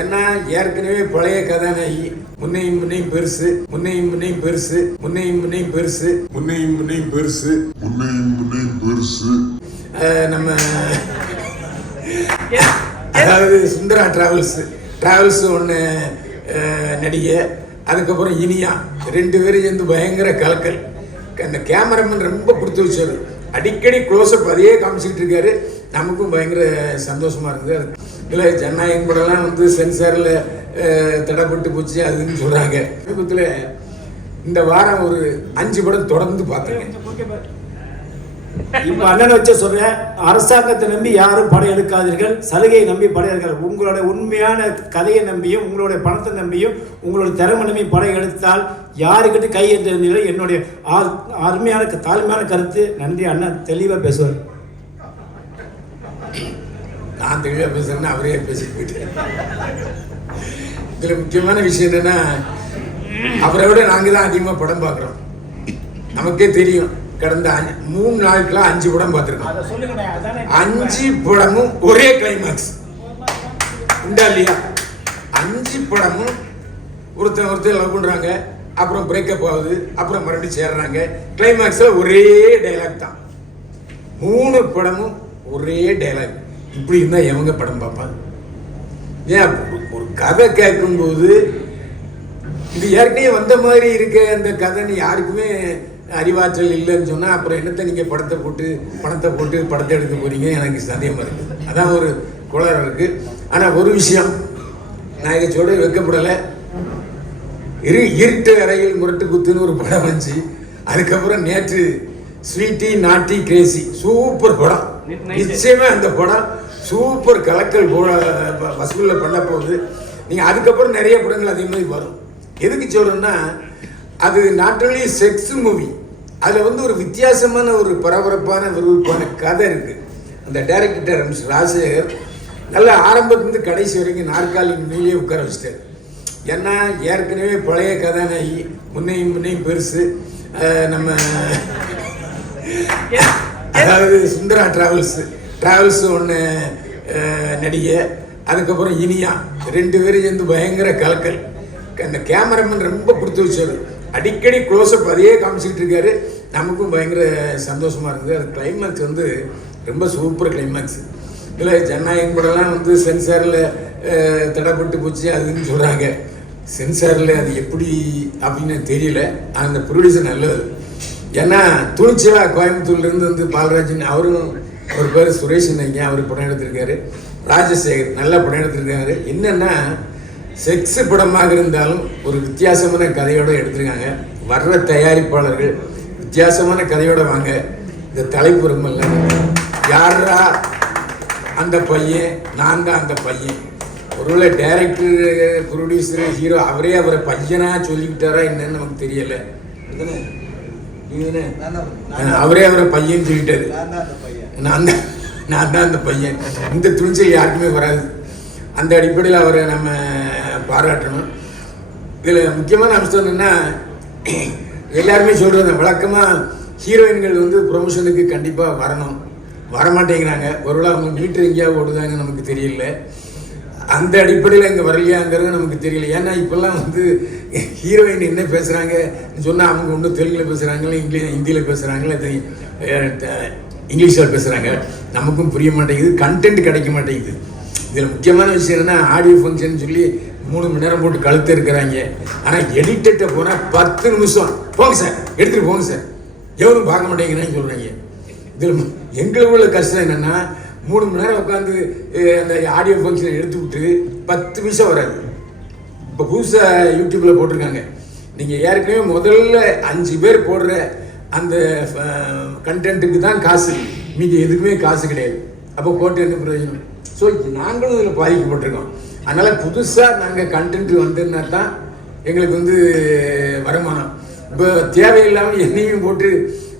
ஏன்னா ஏற்கனவே பழைய கதாநாயகி முன்னையும் முன்னையும் பெருசு முன்னையும் முன்னையும் பெருசு முன்னையும் முன்னையும் பெருசு முன்னையும் முன்னையும் பெருசு முன்னையும் முன்னையும் பெருசு நம்ம அதாவது சுந்தரா டிராவல்ஸ் ஒன்று நடிகை, அதுக்கப்புறம் இனியா, ரெண்டு பேரும் சேர்ந்து பயங்கர கலக்கல். அந்த கேமராமேன் ரொம்ப கொடுத்து வச்சாரு, அடிக்கடி க்ளோஸ்அப் அதையே காமிச்சிக்கிட்டு இருக்காரு. நமக்கும் பயங்கர சந்தோஷமா இருக்குது. இதில் ஜனநாயகம் படம்லாம் வந்து சென்சாரில் தடைப்பட்டு போச்சு அதுன்னு சொல்கிறாங்க. சமீபத்தில் இந்த வாரம் ஒரு 5 படம் தொடர்ந்து பார்த்தேங்க. இப்போ அண்ணனை வச்ச சொல்றேன், அரசாங்கத்தை நம்பி யாரும் படம் எடுக்காதீர்கள், சலுகையை நம்பி படம் எடுக்காது. உங்களோட உண்மையான கதையை நம்பியும் உங்களுடைய பணத்தை நம்பியும் உங்களோட திறமை நம்பி படம் எடுத்தால் யாருக்கிட்ட கை என்ற என்னுடைய அருமையான தாழ்மையான கருத்து. நன்றி அண்ணன், தெளிவாக பேசுவார். நான் தெளிவாக பேசுறேன்னா அவரே பேசிட்டு போயிட்டேன். இதில் முக்கியமான விஷயம் என்னன்னா, அவரை விட நாங்கள் தான் அதிகமாக படம் பார்க்குறோம். நமக்கே தெரியும், கடந்த 3 நாட்களா 5 படம் பார்த்துருக்கோம். 5 படமும் ஒரே கிளைமாக்ஸ் உண்டா இல்லையா? 5 படமும் ஒருத்தர் லவ் பண்றாங்க, அப்புறம் பிரேக்கப் ஆகுது, அப்புறம் மறுபடியும் சேர்றாங்க. கிளைமாக்ஸ்ல ஒரே டைலாக் தான். 3 படமும் ஒரே டைலாக். இப்படி இருந்தா எவங்க படம் பார்ப்பாங்க? ஏன் ஒரு கதை கேட்கும்போது இது ஏற்கனவே வந்த மாதிரி இருக்க அந்த கதைன்னு யாருக்குமே அறிவாற்றல் இல்லைன்னு சொன்னால் அப்புறம் என்னத்தை நீங்கள் பணத்தை போட்டு படத்தை எடுக்க போறீங்க? எனக்கு சந்தேகமாக இருக்குது. அதான் ஒரு குளறு இருக்குது. ஆனால் ஒரு விஷயம் நான் இதை சொல்ல வைக்கப்படலை. இருட்டு அறையில் முரட்டு குத்துன்னு ஒரு படம் வந்துச்சு. அதுக்கப்புறம் நேற்று ஸ்வீட்டி நாட்டி கிரேசி சூப்பர் படம். நிச்சயமே அந்த படம் சூப்பர் கலக்கல் வசூலில் பண்ண போகுது. நீங்கள் அதுக்கப்புறம் நிறைய படங்கள் அதே மாதிரி வரும். எதுக்கு சொல்கிறேன்னா, அது நாட் ஒன்லி செக்ஸ் மூவி, அதில் வந்து ஒரு வித்தியாசமான ஒரு பரபரப்பான விறுவிறுப்பான கதை இருக்குது. அந்த டைரக்டர் ராஜசேகர் நல்ல ஆரம்பத்துலேருந்து கடைசி வரைக்கும் நாற்காலி மேலேயே உட்கார வச்சுட்டார். ஏன்னா ஏற்கனவே பழைய கதாநாயகி முன்னையும் முன்னையும் பெருசு நம்ம அதாவது சுந்தரா டிராவல்ஸ் ஒன்று நடிகை, அதுக்கப்புறம் இனியா, ரெண்டு பேரும் சேர்ந்து பயங்கர கலக்கல். அந்த கேமராமேன் ரொம்ப கொடுத்து வச்சாரு, அடிக்கடி க்ளோஸ்அப் அதையே காமிச்சிக்கிட்டு இருக்காரு. நமக்கும் பயங்கர சந்தோஷமாக இருக்குது. அது கிளைமேக்ஸ் வந்து ரொம்ப சூப்பர் கிளைமேக்ஸ். இதில் ஜனநாயகம் படம்லாம் வந்து சென்சாரில் தடைப்பட்டு போச்சு அதுன்னு சொல்கிறாங்க. சென்சாரில் அது எப்படி அப்படின்னு தெரியல. அந்த ப்ரொடியூசர் நல்லது. ஏன்னா துணிச்சலாக கோயம்புத்தூர்லேருந்து வந்து பாலராஜன், அவரும் ஒரு பேர் சுரேஷ் நைங்க, அவர் படம் எடுத்திருக்காரு. ராஜசேகர் நல்ல படம் எடுத்திருக்காரு. என்னென்னா செக்ஸ் படமாக இருந்தாலும் ஒரு வித்தியாசமான கதையோடு எடுத்திருக்காங்க. வர்ற தயாரிப்பாளர்கள் வித்தியாசமான கதையோடு வாங்க. இந்த தலைப்பு ரொம்ப இல்லை, யாரா அந்த பையன், நான் தான் அந்த பையன். ஒருவேளை டைரக்டர் ப்ரொடியூசர் ஹீரோ அவரை பையனாக சொல்லிக்கிட்டாரா என்னன்னு நமக்கு தெரியலை. அவரை பையன் சொல்லிட்டாரு. நான் தான் அந்த பையன். இந்த துணிச்சல் யாருக்குமே வராது. அந்த அடிப்படையில் அவரை நம்ம பாராட்டணும். இதில் முக்கியமான அம்சம் என்னென்னா, எல்லாருமே சொல்கிறது வழக்கமாக ஹீரோயின்கள் வந்து ப்ரொமோஷனுக்கு கண்டிப்பாக வரணும், வரமாட்டேங்கிறாங்க. ஒருவேளை அவங்க மீட்டர் எங்கேயாவது ஓடுதாங்கன்னு நமக்கு தெரியல. அந்த அடிப்படையில் இங்கே வரலையாங்கிறது நமக்கு தெரியல. ஏன்னா இப்போல்லாம் வந்து ஹீரோயின் என்ன பேசுகிறாங்க சொன்னால் அவங்க ஒன்றும் தெலுங்கில் பேசுகிறாங்களே, ஹிந்தியில் பேசுகிறாங்களே, இங்கிலீஷில் பேசுகிறாங்க. நமக்கும் புரிய மாட்டேங்குது, கண்டென்ட் கிடைக்க மாட்டேங்குது. இதில் முக்கியமான விஷயம் என்னென்னா, ஆடியோ ஃபங்க்ஷன் சொல்லி 3 மணி நேரம் போட்டு கழுத்து இருக்கிறாங்க. ஆனால் எடிட்டர்கிட்ட போனால் 10 நிமிஷம் போங்க சார், எடுத்துகிட்டு போங்க சார், எவரும் பார்க்க மாட்டேங்கிறான்னு சொல்கிறாங்க. இதில் எங்களுக்கு உள்ள கஷ்டம் என்னென்னா, 3 மணி நேரம் உட்காந்து அந்த ஆடியோ ஃபங்க்ஷனை எடுத்து விட்டு 10 நிமிஷம் வராது. இப்போ புதுசாக யூடியூப்பில் போட்டிருக்காங்க, நீங்கள் ஏற்கனவே முதல்ல 5 பேர் போடுற அந்த கண்டென்ட்டுக்கு தான் காசு, மீதி எதுக்குமே காசு கிடையாது. அப்போ போட்டு என்ன பிரயோஜனம்? ஸோ நாங்களும் இதில் பாதிக்கப்பட்டிருக்கோம். அதனால் புதுசாக நாங்கள் கண்டென்ட் வந்ததுன்னா தான் எங்களுக்கு வந்து வருமானம். இப்போ தேவையில்லாமல் என்னையும் போட்டு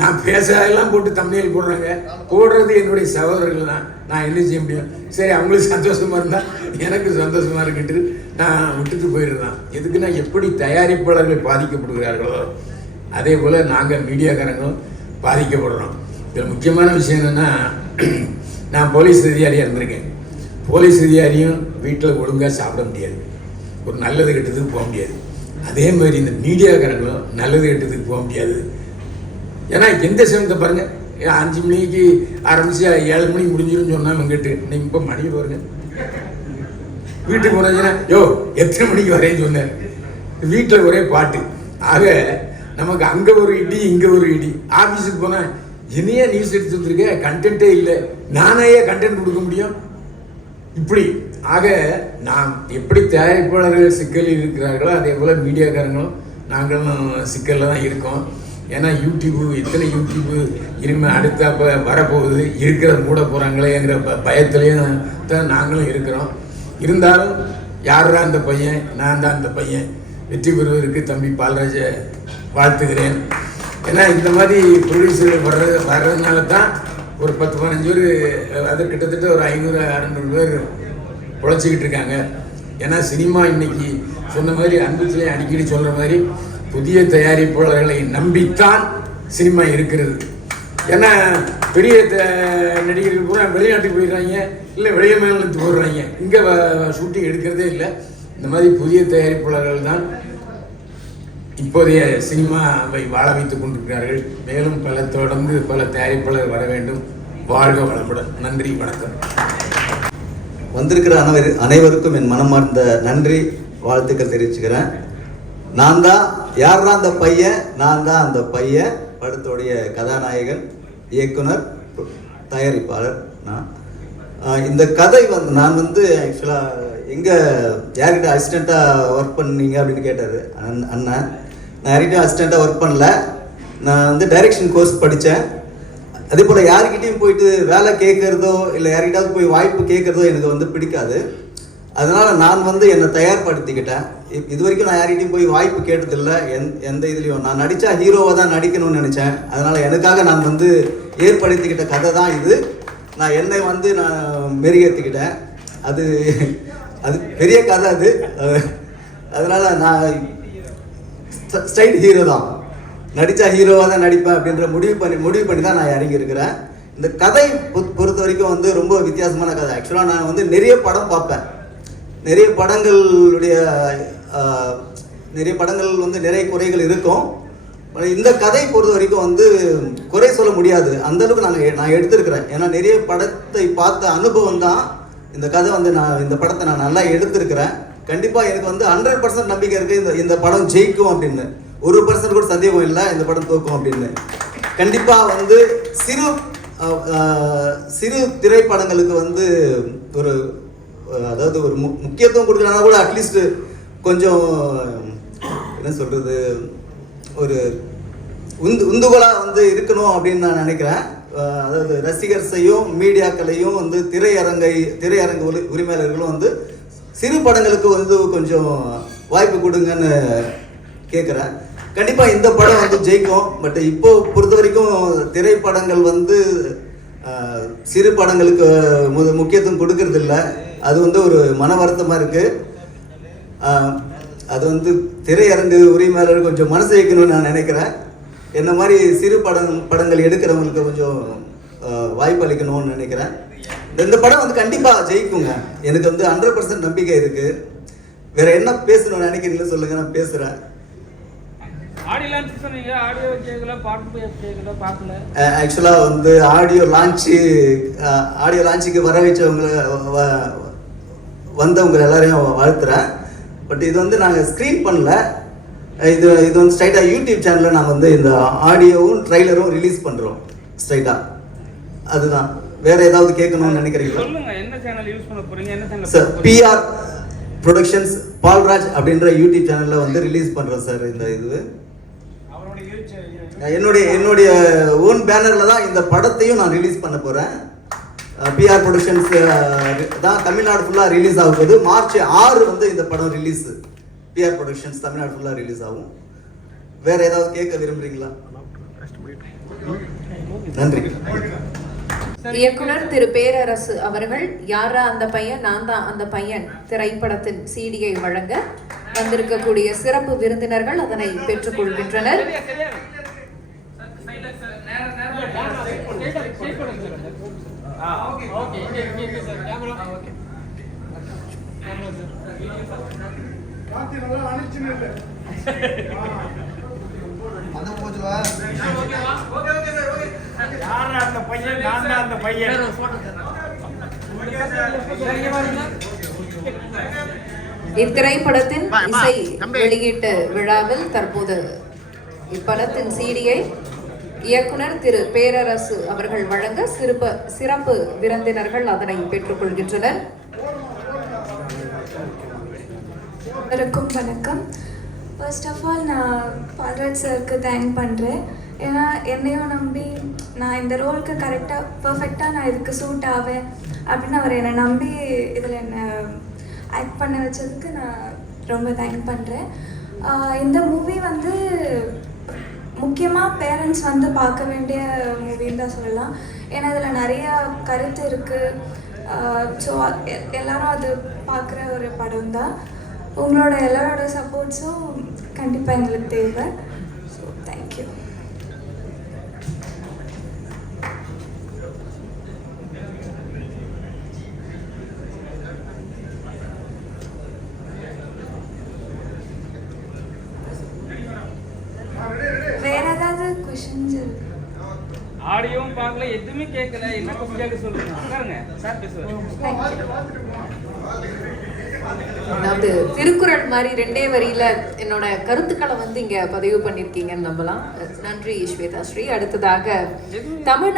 நான் பேசலாம் போட்டு தம்ப்நெயில் போடுறது என்னுடைய சகோதரர்கள் தான். நான் என்ன செய்ய முடியும்? சரி, அவங்களுக்கு சந்தோஷமாக இருந்தால் எனக்கு சந்தோஷமாக இருக்குன்ட்டு நான் விட்டுட்டு போயிடுறேன். எதுக்குன்னா, எப்படி தயாரிப்பாளர்கள் பாதிக்கப்படுகிறார்களோ அதே போல் நாங்கள் மீடியாக்காரங்களும் பாதிக்கப்படுறோம். இதில் முக்கியமான விஷயம் என்னென்னா, நான் போலீஸ் அதிகாரியாக இருந்திருக்கேன். போலீஸ் அதிகாரியும் வீட்டில் ஒழுங்காக சாப்பிட முடியாது, ஒரு நல்லது கெட்டதுக்கு போக முடியாது. அதே மாதிரி இந்த மீடியாக்காரங்களும் நல்லது கெட்டதுக்கு போக முடியாது. ஏன்னா எந்த சமயத்தை பாருங்கள், 5 மணிக்கு ஆரம்பித்து 7 மணிக்கு முடிஞ்சிடும் சொன்னாமல் கேட்டு நீங்கள் இப்போ மணி பாருங்க, வீட்டுக்கு போனாச்சுன்னா யோ எத்தனை மணிக்கு வரேன்னு சொன்னார், வீட்டில் ஒரே பாட்டு. ஆக நமக்கு அங்கே ஒரு இடி இங்கே ஒரு இடி. ஆஃபீஸுக்கு போனால் என்னையே நியூஸ் எடுத்து வந்துருக்க, கண்டென்ட்டே இல்லை, நானே கண்டென்ட் கொடுக்க முடியும் இப்படி. ஆக நாம் எப்படி தயாரிப்பாளர்கள் சிக்கலில் இருக்கிறார்களோ அதே போல் மீடியாக்காரங்களும் நாங்களும் சிக்கலில் தான் இருக்கோம். ஏன்னா யூடியூப்பு எத்தனை யூடியூப்பு இனிமேல் அடுத்தப்போ வரப்போகுது, இருக்கிறத மூட போகிறாங்களேங்கிற பயத்துலேயும் தான் நாங்களும் இருக்கிறோம். இருந்தாலும் யாரா அந்த பையன், நான் தான் அந்த பையன், வெற்றி பெறுவதற்கு தம்பி பால்ராஜை வாழ்த்துகிறேன். ஏன்னா இந்த மாதிரி ப்ரொடியூசர்கள் வர்றதுனால தான் ஒரு 10-15 பேர், அது கிட்டத்தட்ட ஒரு 500-600 பேர் பொழைச்சிக்கிட்டு இருக்காங்க. ஏன்னா சினிமா இன்னைக்கு சொன்ன மாதிரி அன்புத்திலே அடிக்கடி சொல்கிற மாதிரி புதிய தயாரிப்பாளர்களை நம்பித்தான் சினிமா இருக்கிறது. ஏன்னா பெரிய நடிகர்கள் பூரா வெளிநாட்டுக்கு போயிடுறாங்க, இல்லை வெளிய மாநிலத்துக்கு போயிடுறாங்க, இங்கே ஷூட்டிங் எடுக்கிறதே இல்லை. இந்த மாதிரி புதிய தயாரிப்பாளர்கள் தான் இப்போதைய சினிமாவை வாழ வைத்துக் கொண்டிருக்கிறார்கள். மேலும் தொடர்ந்து பல தயாரிப்பாளர் வர வேண்டும். வாழ்க வளமுடன். நன்றி, வணக்கம். வந்திருக்கிற அனைவருக்கும் என் மனமார்ந்த நன்றி வாழ்த்துக்கள் தெரிவிச்சுக்கிறேன். நான் தான் யாரா அந்த பையன், நான் தான் அந்த பையன் படத்துடைய கதாநாயகன், இயக்குனர், தயாரிப்பாளர். இந்த கதை நான் ஆக்சுவலாக எங்கே யார்கிட்ட அசிஸ்டண்ட்டாக ஒர்க் பண்ணீங்க அப்படின்னு கேட்டார் அண்ணன். நான் யார்கிட்டையும் அசிஸ்டண்ட்டாக ஒர்க் பண்ணல, நான் டைரக்ஷன் கோர்ஸ் படித்தேன். அதே போல் யார்கிட்டையும் போயிட்டு வேலை கேட்குறதோ இல்லை யார்கிட்டாவது போய் வாய்ப்பு கேட்குறதோ எனக்கு பிடிக்காது. அதனால் நான் என்னை தயார்படுத்திக்கிட்டேன். இது வரைக்கும் நான் யார்கிட்டையும் போய் வாய்ப்பு கேட்டதில்லை. எந்த இதுலேயும் நான் நடித்தா ஹீரோவாக தான் நடிக்கணும்னு நினச்சேன். அதனால் எனக்காக நான் ஏற்படுத்திக்கிட்ட கதை தான் இது. நான் என்னை நான் மெருகேற்றிக்கிட்டேன். அது பெரிய கதை அது. அதனால் நான் ஸ்ட்ரைட் ஹீரோ தான், நடித்தா ஹீரோவாக தான் நடிப்பேன் அப்படின்ற முடிவு பண்ணி தான் நான் இறங்கியிருக்கிறேன். இந்த கதை பொறுத்த வரைக்கும் ரொம்ப வித்தியாசமான கதை. ஆக்சுவலாக நான் நிறைய படம் பார்ப்பேன், நிறைய படங்களுடைய நிறைய படங்கள் நிறைய குறைகள் இருக்கும். இந்த கதை பொறுத்த வரைக்கும் குறை சொல்ல முடியாது, அந்த அளவுக்கு நான் எடுத்திருக்கிறேன். ஏன்னா நிறைய படத்தை பார்த்த அனுபவம் தான் இந்த கதை நான் இந்த படத்தை நான் நல்லா எடுத்திருக்கிறேன். கண்டிப்பாக எனக்கு 100% நம்பிக்கை இருக்குது இந்த படம் ஜெயிக்கும் அப்படின்னு. 1% கூட சந்தேகம் இல்லை இந்த படம் தோக்கும் அப்படின்னு. கண்டிப்பாக சிறு திரைப்படங்களுக்கு ஒரு அதாவது ஒரு முக்கியத்துவம் கொடுக்கலன்னா கூட அட்லீஸ்ட் கொஞ்சம் என்ன சொல்கிறது, ஒரு உந்துகோலாக இருக்கணும் அப்படின்னு நான் நினைக்கிறேன். அதாவது ரசிகர்ஸையும் மீடியாக்களையும் திரையரங்கு உரிமையாளர்களும் சிறு படங்களுக்கு கொஞ்சம் வாய்ப்பு கொடுங்கன்னு கேட்குறேன். கண்டிப்பாக இந்த படம் ஜெயிக்கும். பட் இப்போ பொறுத்த வரைக்கும் திரைப்படங்கள் சிறு படங்களுக்கு முக்கியத்துவம் கொடுக்கறது இல்லை. அது ஒரு மன வருத்தமாக இருக்குது. அது திரையரங்கு உரிமையாளர் கொஞ்சம் மனசு வைக்கணும்னு நான் நினைக்கிறேன். என்ன மாதிரி சிறு படங்கள் எடுக்கிறவங்களுக்கு கொஞ்சம் வாய்ப்பு அளிக்கணும்னு நினைக்கிறேன். இந்த படம் கண்டிப்பாக ஜெயிக்குங்க. எனக்கு 100% நம்பிக்கை இருக்குது. வேற என்ன பேசணும்னு நினைக்கிறீங்களோ சொல்லுங்க, நான் பேசுகிறேன். ஆக்சுவலாக ஆடியோ லான்ச்சுக்கு வர வச்சவங்க வந்தவங்க எல்லாரையும் வாழ்த்துறேன். பட் இது நாங்கள் ஸ்க்ரீன் பண்ணல. இது ஸ்ட்ரைட்டாக யூடியூப் சேனலில் நாங்கள் இந்த ஆடியோவும் ட்ரைலரும் ரிலீஸ் பண்ணுறோம் ஸ்ட்ரைட்டாக. அதுதான். வேற ஏதாவது கேட்கணும்னு நினைக்கிறீங்களா? சார், பிஆர் ப்ரொடக்ஷன்ஸ் பால்ராஜ் அப்படின்ற யூடியூப் சேனலில் ரிலீஸ் பண்ணுறோம் சார். இது என்னுடைய ஓன் பேனரில் தான் இந்த படத்தையும் நான் ரிலீஸ் பண்ண போகிறேன். பிஆர் ப்ரொடக்ஷன்ஸ் தான் தமிழ்நாடு ஃபுல்லாக ரிலீஸ் ஆகும் போது மார்ச் 6 இந்த படம் ரிலீஸ். பிஆர் ப்ரொடக்ஷன்ஸ் தமிழ்நாடு ஃபுல்லாக ரிலீஸ் ஆகும். வேற ஏதாவது கேட்க விரும்புறீங்களா? நன்றி. இயக்குனர் திரு பேரரசு அவர்கள் யாரா அந்த பையன் நான் தான் அந்த பையன் திரைப்படத்தின் சிடியை வழங்க வந்திருக்கக்கூடிய சிறப்பு விருந்தினர்கள் அதனை பெற்றுக் கொள்கின்றனர். யாரா அந்த பையன்? நான் தான் அந்த பையன். இத்திரைப்படத்தின் இசை வெளியீட்டு விழாவில் தற்போது இப்படத்தின் சீடியை இயக்குனர் திரு பேரரசு அவர்கள் வழங்க சிறப்பு விருந்தினர்கள் அதனை பெற்றுக்கொள்கின்றனர். எல்லாருக்கும் வணக்கம். ஃபர்ஸ்ட் ஆஃப் ஆல் நான் பால்ராஜ் சாருக்கு தேங்க் பண்ணுறேன். ஏன்னா என்னையும் நம்பி நான் இந்த ரோலுக்கு கரெக்டாக பர்ஃபெக்டாக நான் இதுக்கு சூட் ஆவேன் அப்படின்னு அவர் என்னை நம்பி இதில் என்னை ஆக்ட் பண்ண வச்சதுக்கு நான் ரொம்ப தேங்க் பண்ணுறேன். இந்த மூவி வந்து முக்கியமாக பேரண்ட்ஸ் வந்து பார்க்க வேண்டிய மூவின்னு தான் சொல்லலாம். ஏன்னா இதில் நிறைய கருத்து இருக்குது. ஸோ எல்லாரும் அது பார்க்குற ஒரு படம் தான். உங்களோட எல்லாரோட சப்போர்ட்ஸும் கண்டிப்பாக எங்களுக்கு தேவை. So thank you. வேற ஏதாவது கொஷின்ஸ் இருக்கு? ஆடியோவும் பார்க்கல, எதுவுமே கேட்கல, என்ன கொஸ்டின் கேட்க சொல்லுங்க. உட்காருங்க, சார் பேசுவார். அதாவது திருக்குறள் மாதிரி 2 வரியில என்னோட கருத்துக்களை வந்து இங்க பதிவு பண்ணிருக்கீங்கன்னு நம்பலாம். நன்றி ஸ்வேதா ஸ்ரீ. அடுத்ததாக தமிழ்நாடு